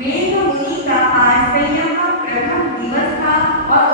मेघमुनि का आज संयम का प्रथम दिवस था और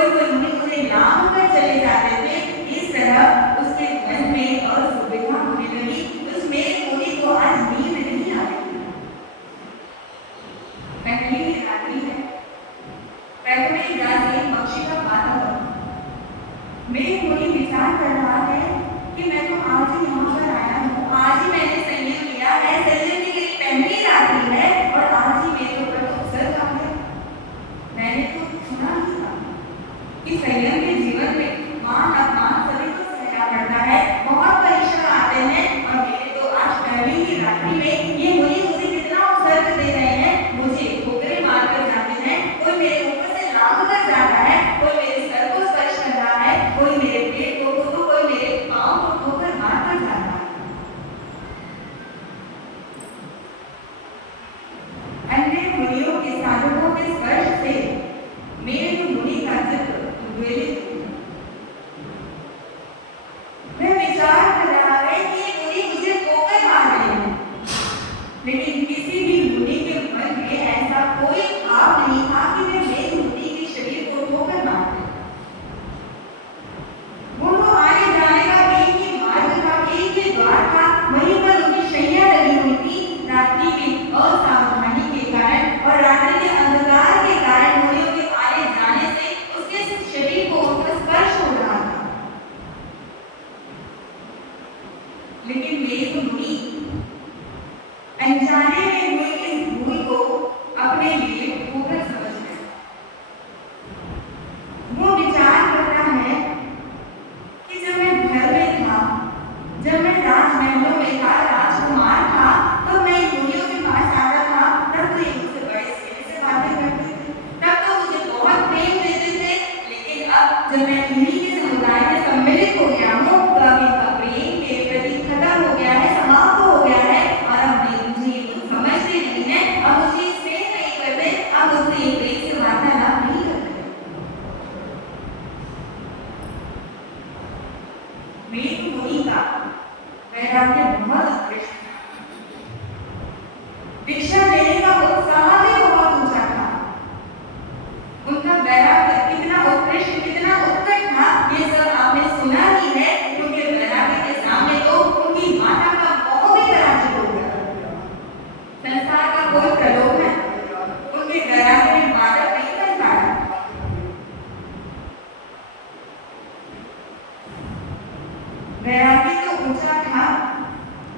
कोई कोई मुनि उन्हें लांघ कर चले जाते थे। इस तरह उसके मन में असुविधा होने लगी। उसमें मुनि को आज नींद नहीं आ रही। पहली रात्रि है, पहले रात एक पक्षी का गाना बजा। मेरे मुनि विचार कर रहा है कि मैं तो आज ही यहाँ पर आया हूँ, आज ही मैंने संयम लिया है, संयम की मेरी पहली रात्रि है और आज ही मेरे ऊपर तो अवसर आ गया। मैंने तो सुना ही था कि संयम के जीवन में मान अपमान सभी को सहना पड़ता है, बहुत परीक्षण आते हैं और मेरे तो आज पहली ही रात्रि में ये मुनि मुझे कितना अवसर दे रहे हैं, मुझे ठोकरें मार कर जाते हैं, कोई मेरे ऊपर से लांघ कर जाता है, कोई मेरे सर को स्पर्श कर रहा है, कोई मेरे पेट को तो कोई मेरे पाँव को ठोकर मार कर जाता है। अन्य मुनियों के साधकों के स्पर्श से मेरे जो मुनि का चित्र उद्वेलित हुआ। वह विचार कर रहा है कि ये मुनि मुझे ठोकर मार रहे हैं, लेकिन किसी भी मुनि के मन में ऐसा कोई भाव नहीं था कि वे मेरे मुनि के शरीर को ठोकर मार रहे। वो तो आने जाने का एक ही मार्ग था, एक ही द्वार था, वहीं पर उनकी शैया लगी हुई थी। रात्रि की असावधानी के कारण और रात्रि के अंधकार के कारण मुनियों के आने जाने से उसके शरीर को उनका स्पर्श हो रहा था। लेकिन वे तो मुनि अनजाने में हुई इस भूल को अपने लिए ठोकर समझ गए। वो विचार करता है कि जब मैं घर में था, जब मैं राजमहलों में था, राजकुमार था, तो मैं मुनियों के पास आता था, तब तो ये मुझसे बड़े स्नेह से बातें करते थे, तब तो मुझे बहुत प्रेम देते थे। लेकिन अब जब मैं इन्हीं के समुदाय में सम्मिलित हो गया हूँ, तो अब इनका प्रेम मेरे प्रति खत्म हो गया है, समाप्त हो गया है और अब मुझे ये कुछ समझते नहीं है, अब मुझे स्नेह नहीं करते, अब मुझसे ये प्रेम से वार्तालाप नहीं करते। मेरे मुनि का वैराग्य बहुत उत्कृष्ट था। दीक्षा लेने का उत्साह भी बहुत ऊंचा था। उनका वैराग्य कितना उत्कृष्ट, कितना उत्कट था, ये सब आपने सुना ही है। उनके वैराग्य के सामने तो उनकी माता का मोह भी पराजित हो गया। संसार का कोई प्रलोभन उनके वैराग्य में बाधक नहीं बन पाया। वैराग्य तो ऊंचा था,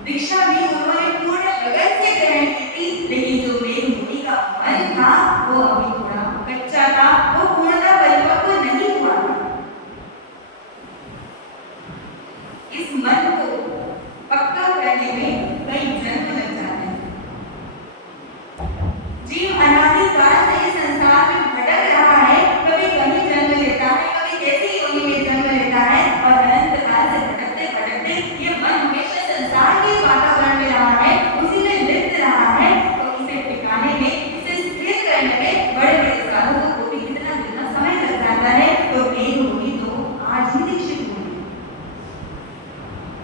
दीक्षा भी उन्होंने पूर्ण लगन से ग्रहण की थी, लेकिन जो मेरे मुनि का मन था वो अभी थोड़ा कच्चा था, वो पूर्णतः परिपक्व नहीं हुआ था। इस मन को पक्का करने में कई जन्म लग जाते हैं। जीव अनादिकाल से इस संसार में भटक रहा है, कभी कहीं जन्म लेता है, कभी कैसी योनि में जन्म लेता है और अनंत काल से भटकते भटकते ये मन हमेशा संसार के वातावरण में रहा है, उसी में लिप्त रहा है। तो इसे टिकाने में, इसे स्थिर करने में बड़े बड़े साधकों को भी कितना कितना समय लग जाता है। तो मेरी मुनि तो आज ही दीक्षित हुई।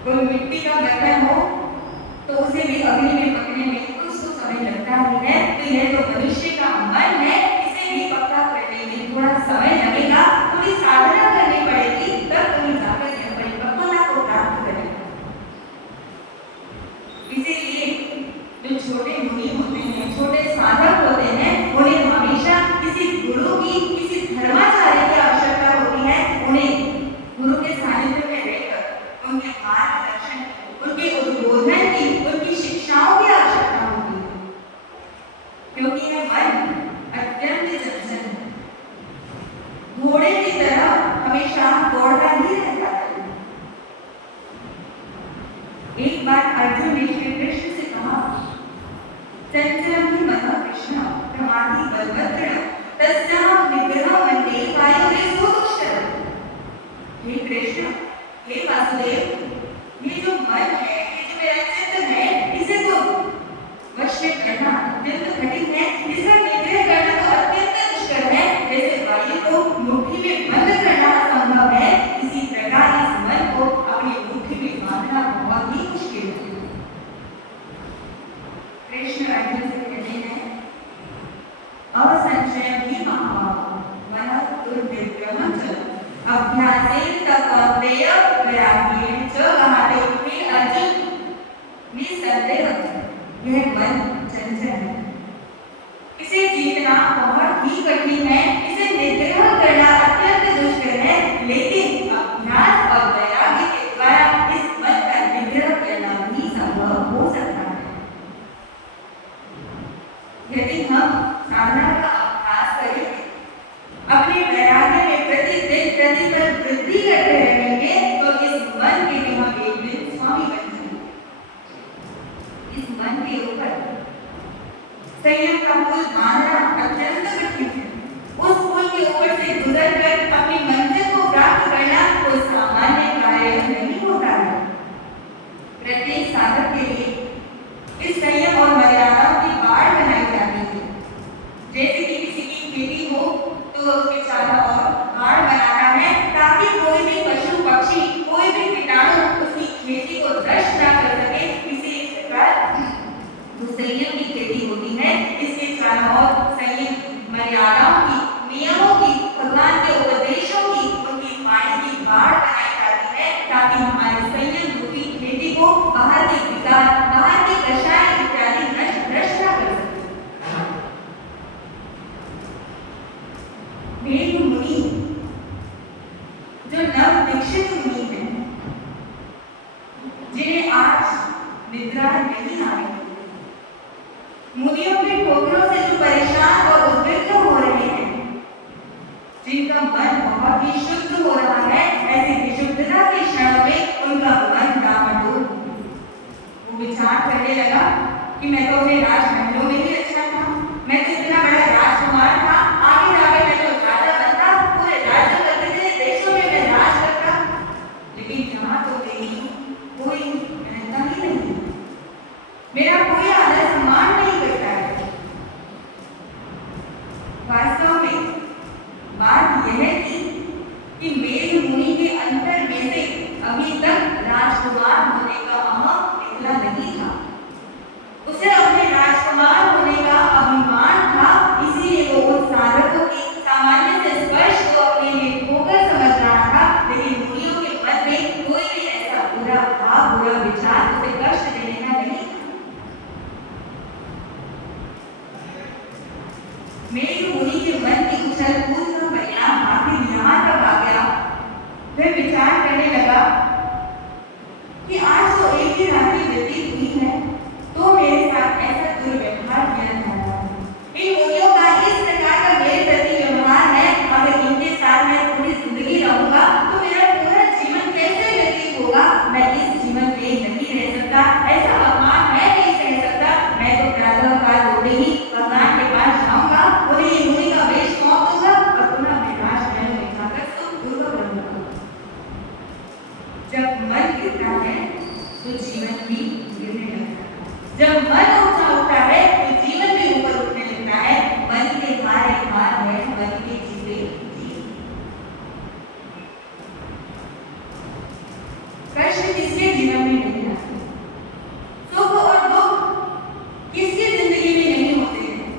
कोई मिट्टी का बर्तन हो तो उसे भी अग्नि में पकने में कुछ तो समय लगता ही है, तो यह तो मनुष्य का मन है, इसे भी पक्का करने में थोड़ा समय लगेगा, थोड़ी साधना करनी पड़ेगी, तब कहीं जाकर यह परिपक्वता को प्राप्त करेगा। इसीलिए जो छोटे मुनि होते हैं, छोटे साधक होते हैं, उन्हें हमेशा किसी गुरु की, किसी धर्माचार्य की आवश्यकता होती है। उन्हें गुरु के सानिध्य में रहकर उनके मार्गदर्शन, उनके उद्बोधन की, उनकी शिक्षाओं की आवश्यकता होती है, क्योंकि यह मन अत्यंत चंचल है, घोड़े की तरह हमेशा दौड़ता ही रहता है। एक बार अर्जुन ने श्री कृष्ण से कहा, चंचलम हि मनः कृष्ण प्रमाथि बलवत्तरः तस्याहं विग्रहं वन्दे वायुरेव दुष्करः। हे कृष्ण, हे वासुदेव, ये जो मन है, ये जो मेरा चित्त है, इसे तो वश में करना अत्यंत कठिन है, इसका निग्रह करना तो अत्यंत दुष्कर है। जैसे वायु को मुट्ठी में बंद करना असंभव है, इसी प्रकार इस मन को अपनी मुट्ठी में बांधना बहुत ही मुश्किल है। कृष्ण अर्जुन से कहते हैं, असंशयं हि महाबाहो अभ्यासेन कौन्तेय वैराग्येण च कहाते हे अर्जुन निसंदेह यह मन चंचल है, इसे जीतना बहुत ही कठिन है, इसे निग्रह करना अत्यंत दुष्कर है, लेकिन अभ्यास और वैराग्य के द्वारा इस मन का निग्रह करना भी संभव हो सकता है। यदि हम साधना का अभ्यास करें, अपने वैराग्य में प्रतिदिन प्रतिपल वृद्धि करते रहेंगे तो इस मन के भी हम एक दिन स्वामी बन जाएंगे। इस मन के ऊपर संयम का पुल बांधना अत्यंत कठिन है। उस पुल के ऊपर से गुजरकर अपनी मंजिल को प्राप्त करना कोई सामान्य कार्य नहीं होता है। प्रत्येक साधक के लिए इस संयम और मर्यादाओं की बाड़ बनाई जाती है। जैसे कि किसी की खेती हो तो उसके चारों ओर बाड़ बनाना है ताकि कोई भी पशु पक्षी कोई भी कीटाणु उसकी खेती को नष्ट न कर सके। इसी प्रकार जो संयम की खेती होती है, इसके चारों ओर संयम मर्यादाओं की, नियमों की, भगवान के उपदेशों की, उनकी पानी की बाड़ बनाई जाती है ताकि हमारे संयम रूपी खेती को बाहर के विकार, बाहर के रसायन इत्यादि नष्ट न कर सके। मेघ मुनि जो नव दीक्षित मुनि हैं, जिन्हें आज निद्रा नहीं आ रही, मुनियों के ठोकरों से जो परेशान और उद्विग्न हो रहे हैं, जिनका मन बहुत ही शुद्ध हो रहा है, ऐसी विशुद्धता के क्षण में उनका मन डामाडोल। वो विचार करने लगा कि मैं तो अपने राजमहलों में ही अच्छा था, मैं तो इतना बड़ा राजकुमार था, आगे जाकर मैं तो राजा बनता, पूरे राज्य करते थे, देशों में मैं राज करता, लेकिन यहाँ तो मेरी कोई महत्ता ही नहीं, मेरा कोई आदर सम्मान नहीं करता है। वास्तव में बात यह थी कि मेघ मुनि के अंतर में से अभी तक राजकुमार होने का अहम निकला नहीं था। उसे अपने राजकुमार होने का अभिमान था, इसीलिए वो उन साधकों की सामान्य से स्पर्श को अपने लिए ठोकर समझ रहा था। लेकिन मुनियों के मन में कोई भी ऐसा बुरा भाव, बुरा विचार उसे कष्ट देने का नहीं। मेघ मुनि के मन की उछल कूद का परिणाम आखिर यहाँ तक आ गया। वह विचार करने लगा कि आज तो एक ही रात्रि व्यतीत हुई है, तो मेरे साथ ऐसा दुर्व्यवहार किया जा रहा है। इन मुनियों का इस प्रकार का मेरे प्रति व्यवहार है, अगर इनके साथ मैं पूरी जिंदगी रहूंगा तो मेरा पूरा जीवन कैसे व्यतीत होगा। मैं इस जीवन में नहीं रह सकता, ऐसा अपमान मैं नहीं सह सकता। मैं तो प्रातःकाल होते ही भगवान के पास जाऊंगा, उन्हें मुनि का वेश सौंप दूंगा और पुनः अपने राजमहल में जाकर सुखपूर्वक रहूंगा। जब मन गिरता है तो जीवन भी गिरने लगता है। जब मन ऊंचा उठता है तो जीवन भी ऊपर उठने लगता है। मन के हार एक हार है, मन के जीते जीत। कष्ट किसके जीवन में नहीं आते, सुख और दुख किसकी जिंदगी में नहीं होते हैं।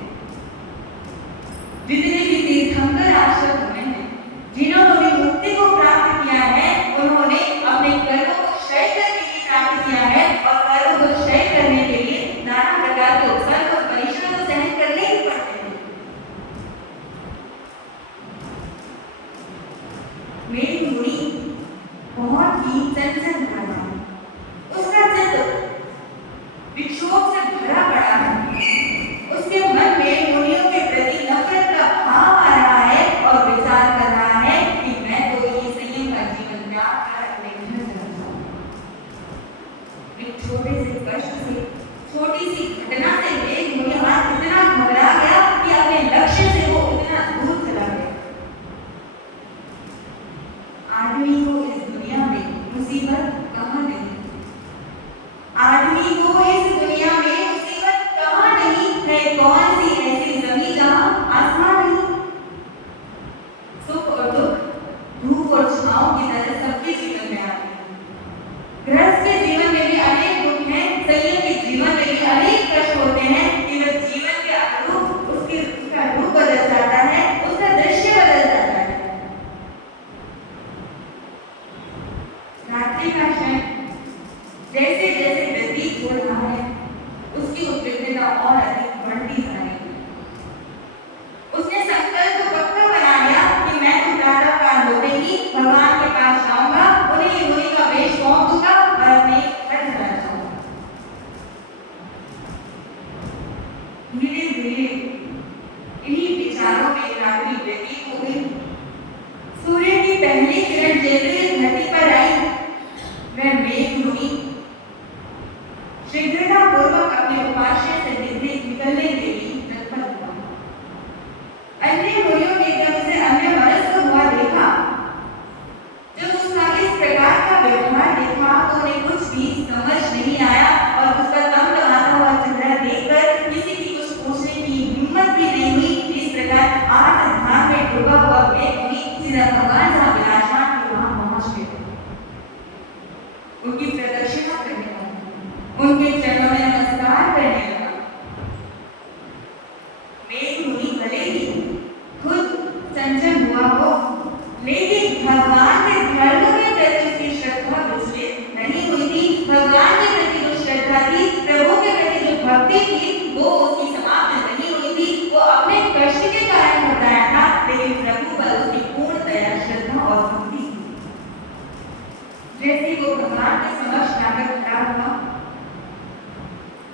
जितने भी तीर्थंकर आश्रम हुए हैं, जिन्होंने मुक्ति को प्राप्त किया है, उन्होंने अपने कर्मों को क्षय करने की प्राप्त किया है और कर्मों को क्षय करने के लिए नाना प्रकार के उपसर्ग और परिश्रम को सहन करने ही पड़ते हैं। मेघ मुनि बहुत ही चंचल था, उसका चित्त विक्षोभ से भरा पड़ा है। उसके मन में मुनियों के प्रति नफरत का भाव आ रहा है और विचार कर रहा है कि मैं तो ये संयम का जीवन त्याग कर अपने घर चला जाऊं। एक छोटे से कष्ट से, छोटी सी घटना से मेघ मुनि आज इतना घबरा गया कि अपने लक्ष्य से वो इतना दूर चला गया। आदमी को इस दुनिया में मुसीबत कहाँ नहीं, आदमी को इस दुनिया में मुसीबत कहाँ नहीं है। कौन सी ऐसी जमीन जहाँ आसमान नहीं। सुख और दुख, धूप और छांव की तरह सबके जीवन में आते हैं। गृहस्थ के जीवन में भी अनेक दुख हैं, संयम के जीवन में भी अनेक कष्ट होते हैं। केवल जीवन के अनुरूप उसका रूप बदल जाता है, उसका दृश्य बदल जाता है। पहली किरण जैसे ही धरती पर आई, वह मेघ हुई। शीघ्रतापूर्वक अपने उपाश्य से निकलने के लिए तत्पर हुआ। अन्य मुनियों ने जब उसे अन्य मनस्क हुआ देखा, जब उसका इस प्रकार का व्यवहार देखा तो उन्हें कुछ भी समझ नहीं आया और उसका तमतमाता हुआ चेहरा देखकर किसी की कुछ पूछने की हिम्मत भी नहीं हुई। इस प्रकार आठ धाम में डूबा हुआ व्यक्ति सीधा भगवान जहाँ विराजमान थे वहां पहुंच गए। उनकी प्रदक्षिणा करने लगा, उनके चरणों में नमस्कार करने लगा। मेघ मुनि भले ही खुद चंचल हुआ हो, लेकिन भगवान के धर्म के प्रति उसकी श्रद्धा विचलित नहीं हुई थी। भगवान के प्रति जो श्रद्धा थी, प्रभु के प्रति जो भक्ति थी, वो उसकी समाप्त नहीं हुई थी। वो अपने कष्ट के कारण घबराया था, लेकिन प्रभु पर उसकी पूर्ण दया, श्रद्धा और भक्ति थी। जैसे वो भगवान के समक्ष जाकर खड़ा हुआ,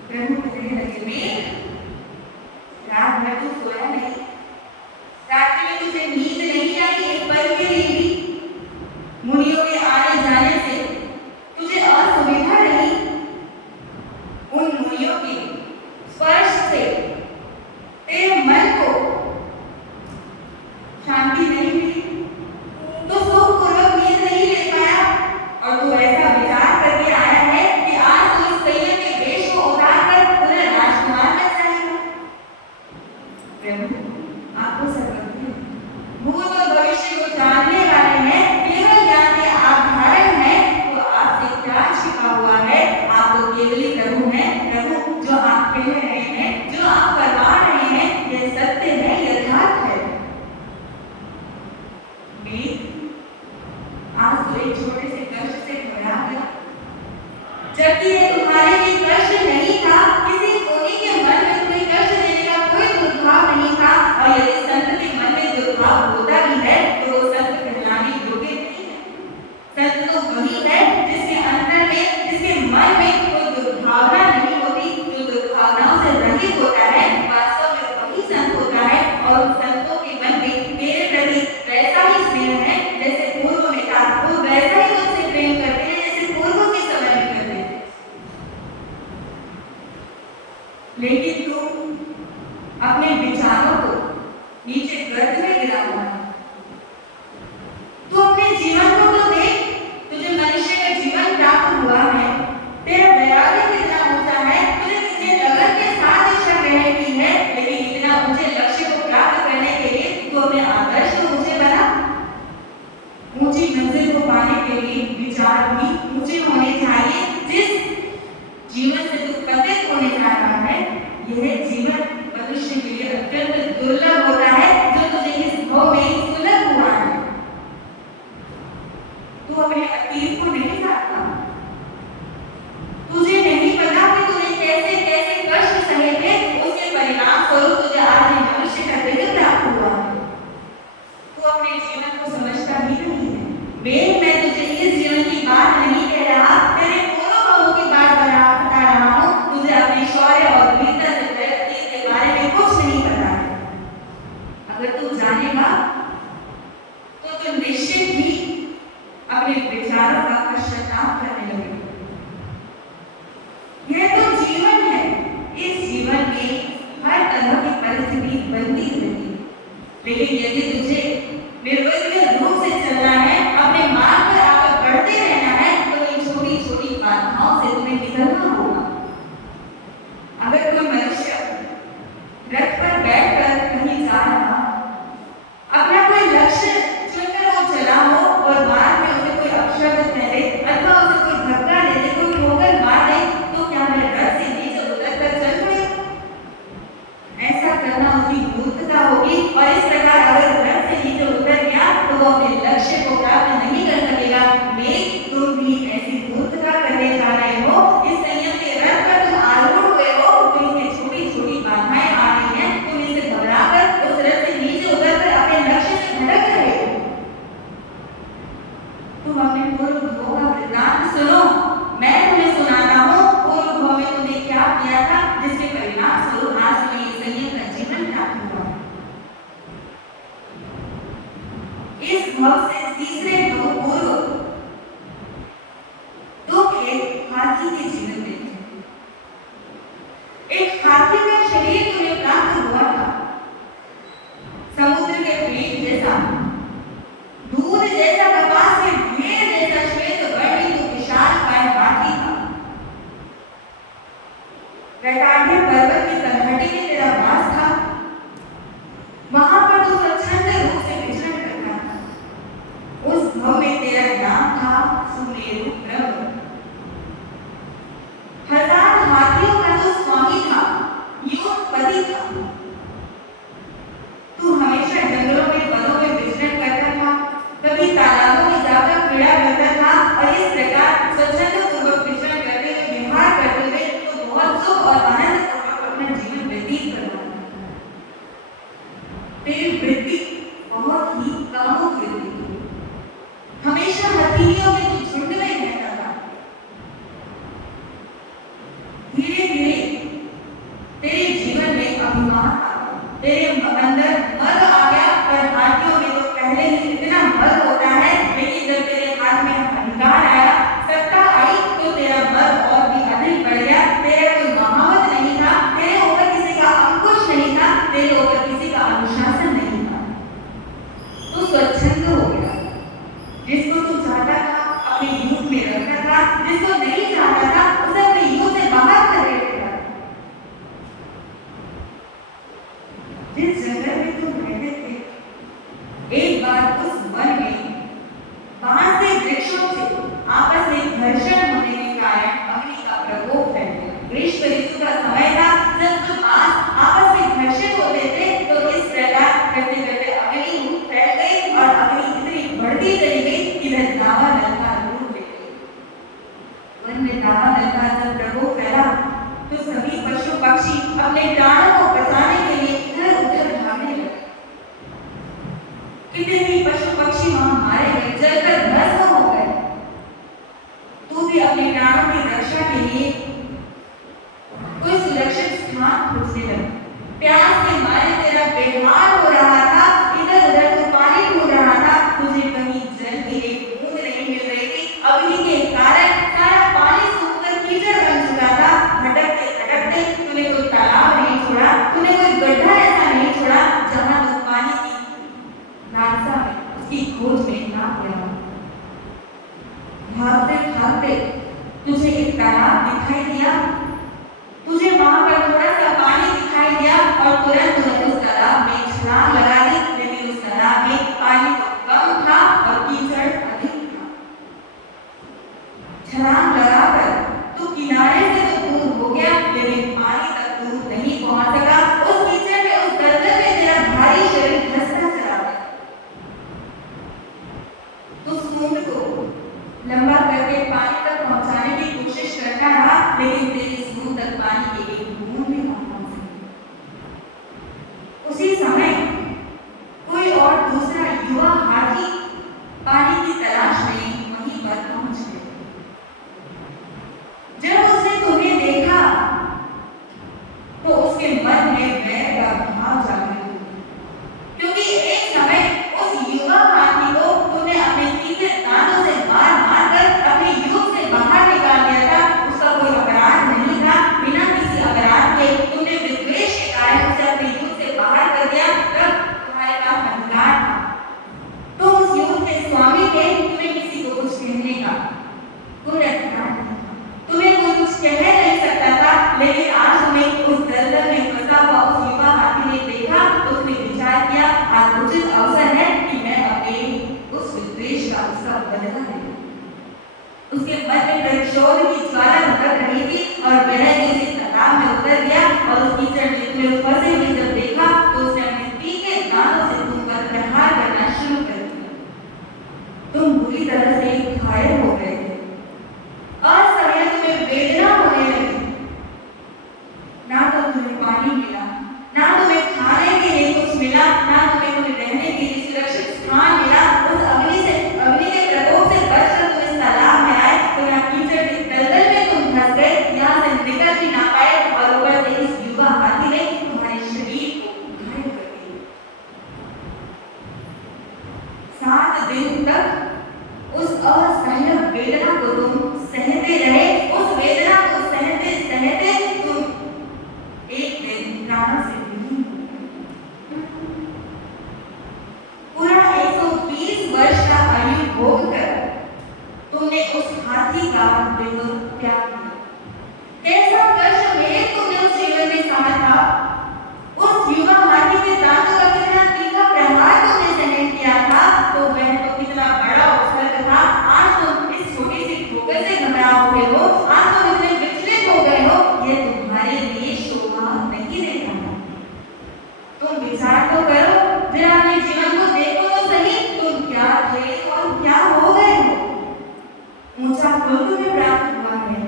प्रभु कहने लगे, मेघ, रात भर तू सोया नहीं, रात्रि में तुझे नींद नहीं आई एक पल के लिए भी, मुनियों के आने जाने से तुझे असुविधा रही, उन मुनियों के स्पर्श से तेरे मन को शांति नहीं मिली, तो सुखपूर्वक नींद नहीं ले पाया और तू ऐसा विचार करके आया है कि आज तू इस सैय्यद के वेश को उतार कर पुनः राजकुमार बन जाएगा। प्रभु आपको सर्वज्ञ हैं, भूत और भविष्य को जानने वाले हैं, केवल ज्ञान के आधारण हैं, तो आपसे क्या छिपा हुआ है? आप तो केवली प्रभु हैं। प्रभु जो आप कह रहे हैं, जो आप करवा रहे हैं, यह सत्य है, यथार्थ है। आज तो एक छोटे से कष्ट से घबरा गया, जबकि ये तुम्हारे लिए कष्ट नहीं था, किसी कोई के मन में तुम्हें कष्ट देने का कोई दुर्भाव नहीं था। और यदि संत के मन में दुर्भाव होता भी है तो वो संत कहलाने योग्य नहीं है। संत तो वही है जिसके अंदर में, जिसके मन में कोई दुर्भावना नहीं होती, जो दुर्भावनाओं से रहित होता है, वास्तव में वही संत होता है। और उन संतों के मन में मेरे प्रति वैसा ही स्नेह है जैसे पूर्व में था, वो वैसा ही मुझसे प्रेम करते हैं जैसे पूर्व के समय में करते थे। लेकिन तुम अपने विचारों को नीचे गर्त में गिरा हुआ है। तू अपने जीवन को तो देख, तुझे मनुष्य का जीवन प्राप्त हुआ है, तेरा वैराग्य कितना ऊंचा है, तुझे कितने लगन के साथ इच्छा ग्रहण की है, लेकिन इतना ऊंचे लक्ष्य को प्राप्त करने के लिए तू अपने आदर्श को ऊंचे बना। ऊंची मंजिल को पाने के लिए विचार भी ऊंचे होने चाहिए। जिस जीवन से तू पतित होने जा रहा है, यह जीवन मनुष्य के लिए अत्यंत दुर्लभ होता है, जो तुझे इस भव में सुलभ हुआ है। तू अपने अतीत को नहीं जानता, तुझे नहीं पता कि तूने कैसे कैसे कष्ट सहे थे, उसके परिणाम स्वरूप तुझे आज ये मनुष्य का देह प्राप्त हुआ है। तू अपने जीवन को समझता ही नहीं है। मैं तुझे इस जीवन की बात नहीं कह रहा, तेरे पूर्व भवों की बात बता रहा हूँ। तुझे अपने शौर्य और वीरता से अतीत के बारे में कुछ नहीं पता है। अगर तू जानेगा तो तू निश्चित ही अपने विचारों का पश्चाताप करने लगेगा। यह तो जीवन है, इस जीवन में हर तरह की परिस्थिति बनती रहती है, लेकिन यदि तुझे निर्विघ्न रूप से चलना है, अपने मार्ग पर आगे बढ़ते रहना है, तो इन छोटी छोटी बाधाओं से तुम्हें निकलना होगा। अगर कोई मनुष्य रथ पर बैठकर कहीं जा रहा, अपना कोई लक्ष्य चुनकर वो चला हो और मार्ग में उसे कोई अपशब्द कहे अथवा उसे कोई धक्का दे दे, कोई ठोकर मार दे, तो क्या वह रथ से नीचे उतर कर चल पड़ेगा? ऐसा करना उसकी मूर्खता होगी। और इस प्रकार अगर तीसरे भूपूर्व दुख एक हाथी के जीवन में थे। एक हाथी का शरीर तुम्हें प्राप्त हुआ था, समुद्र के पेट जैसा, दूध जैसा, कपास के ढेर जैसा श्वेत वर्णित विशालकाय हाथी था। वैकाढ़्य पर्वत की तलहटी में तेरा वास था, वहां पर तू स्वच्छंद रूप से विचरण करता था। उस भव में तेरा नाम था सुमेरु ब्रह्म। हजार हाथियों का तू स्वामी था, युगपति था। तू हमेशा जंगलों में, वनों में विचरण करता था, कभी तालाबों में जाकर क्रीड़ा करता था, और इस प्रकार स्वच्छंद पूर्वक विचरण करते हुए, विहार करते हुए तो बहुत सुख और आनंद पूर्वक अपना जीवन व्यतीत करता था। तेरी वृत्ति बहुत ही कामुक वृत्ति थी, हमेशा हथेलियों के तू झुंड में रहता था। धीरे धीरे तेरे जीवन में अभिमान आ गया, तेरे अंदर मद आ गया। और हाथियों में तो पहले ही इतना मद होता है, लेकिन जब तेरे हाथ में अहंकार आया, सत्ता आई, तो तेरा मद और भी अधिक बढ़ गया। तेरा कोई महावत नहीं था, तेरे ऊपर किसी का अंकुश नहीं था, तेरे ऊपर किसी का अनुशासन नहीं था। तू स्वच्छंद हो गया, जिसको तू चाहता था अपने युग में रखता था, जिसको नहीं चाहता था उसे अपने युग से बाहर कर देता था। जिस जंगल में तुम रहते थे, एक बार उस वन में बांस के वृक्षों से आपस में घर्षण होने के कारण अग्नि का प्रकोप फैल गया। ग्रीष्म ऋतु का समय था, जब दो बांस आपस में घर्षित होते थे, तो इस प्रकार करते करते अग्नि फैल गई और अग्नि इतनी बढ़ती चली गई कि वह दावानल का रूप ले गई। वन में दावानल का जब प्रकोप फैला, तो सभी पशु पक्षी अपने प्राणों को बचाने के लिए इधर उधर भागने लगे। कितने ही पशु पक्षी वहां मारे गए, जलकर भस्म हो गए। तू भी अपने प्राणों की रक्षा के लिए कोई सुरक्षित स्थान खोजने लगा। प्यास के मारे तेरा बेहाल हो रहा था, इधर उधर तू पानी ढूंढ रहा था, तुझे कहीं जल की एक बूंद नहीं मिल रही थी। अग्नि के कारण सारा पानी सूखकर कीचड़ बन चुका था। भटकते भटकते तूने कोई तालाब नहीं छोड़ा, तूने कोई गड्ढा ऐसा नहीं छोड़ा जहां तू पानी की लालसा में, उसकी खोज में ना गया। भागते भागते तुझे एक तालाब दिखाई दिया, तुझे वहां पर थोड़ा सा पानी दिखाई दिया और तुरंत तूने उस तालाब में छलांग लगा दी। लेकिन उस तालाब में पानी तो कम था और कीचड़ अधिक था। छलांग लगाकर तू किनारे से तो दूर हो गया, लेकिन पानी तक तू नहीं पहुंच सका। उस कीचड़ में, उस दलदल में तेरा भारी शरीर धंसता चला गया। तू सूंड को लंबा करके पानी तक पहुंचाने की कोशिश करता रहा, लेकिन तेरी सूंड तक पानी की एक बूंद भी न पहुंच सकी। उसी समय कोई और दूसरा युवा हाथी पानी की तलाश में वहीं पर पहुंच गया। जब उसने तुम्हें देखा, तो उसके मन में वैर का भाव जागृत हो गया, क्योंकि एक समय उस युवा हाथी को तुमने अपने तीखे दांतों से मार मार कर अपने युग से बाहर निकाल दिया था। उसका कोई अपराध नहीं था, बिना किसी अपराध के तुमने विद्वेष के कारण उसे अपने युग से बाहर कर दिया। तब तुम्हारे पास अधिकार था, तुम उस युग के स्वामी थे, तुम्हें किसी को कुछ कहने का कोई अधिकार नहीं था, तुम्हें कोई कुछ कह नहीं सकता था। लेकिन आज तुम्हें उस दलदल में फंसा हुआ उस युवा हाथी ने देखा, उसने विचार किया, आज उचित अवसर है कि मैं अपने उस विद्वेष का उसका बदला ले। उसके मन में प्रतिशोध की ज्वाला भड़क रही थी और वह उसी तालाब में उतर गया और उस कीचड़ में फंसे हुए जब देखा, तो उसने अपने तीखे दांतों से तुम पर प्रहार करना शुरू कर दिया। तुम बुरी तरह से घायल हो गए थे और समय तुम्हें वेदना होने लगी। ना तो तुम्हें पानी मिला, ना तुम्हें खाने के लिए कुछ मिला, ना तुम्हें कोई रहने के लिए सुरक्षित स्थान मिला। उस अग्नि के प्रकोप से बचकर तुम इस तालाब में आए, तो यहाँ कीचड़ के दलदल में तुम फंस गए, यहाँ से निकल भी ना वेदना को तुम सहते रहे, उस वेदना को सहते सहते तुम एक दिन प्राणों से विलीन हो गए। पूरा 120 वर्ष का आयु भोग कर तुमने उस हाथी का विनोद त्याग किया। कैसा कष्ट में तुमने उस जीवन में सहा था, उस युवा हाथी के दांतों का कितना तीखा प्रहार तुमने सहन किया था, तो वह तो कितना बड़ा उपसर्ग था। आज तुम इस छोटी सी ठोकर से घबरा हुए हो, आज तुम इतने विचलित हो गए हो, ये तुम्हारे लिए शोभा नहीं देता है। तुम विचार तो करो, जरा अपने जीवन को देखो तो सही, तुम क्या थे और क्या हो गए हो। ऊंचा कुल तुम्हें प्राप्त हुआ है,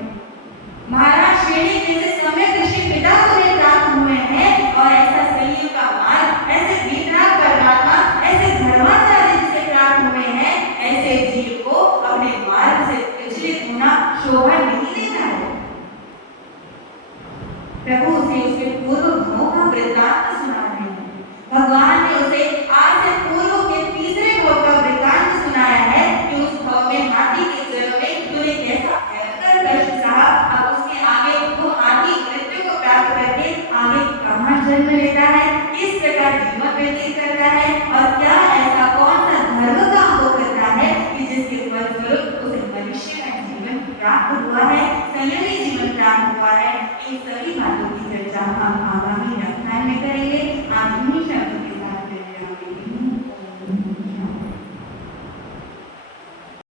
महाराज श्रेणी जैसे सम्यक दृष्टि पिता तुम्हें प्राप्त हुए हैं, और ऐसा संयम का मार्ग, ऐसे वीतराग परमात्मा, ऐसे धर्माचार्य जिसे प्राप्त हुए हैं, ऐसे जीव को अपने मार्ग से विचलित होना शोभा नहीं देता है। प्रभु उसे उसके पूर्व भवों का वृत्तांत सुना रहे हैं। भगवान ने उसे आज से पूर्व के तीसरे भव का वृत्तांत सुनाया है कि उस भव में हाथी के जन्म में तूने कैसा भयंकर कष्ट सहा। अब उसके आगे वो हाथी मृत्यु को प्राप्त करके आगे कहाँ जन्म लेता है, किस प्रकार जीवन व्यतीत करता है, और क्या ऐसा कौन सा धर्म काम वो करता है कि जिसके फलस्वरूप उसे मनुष्य का जीवन प्राप्त हुआ है, संयमी जीवन प्राप्त हुआ है। इन सभी बातों की चर्चा हम आगामी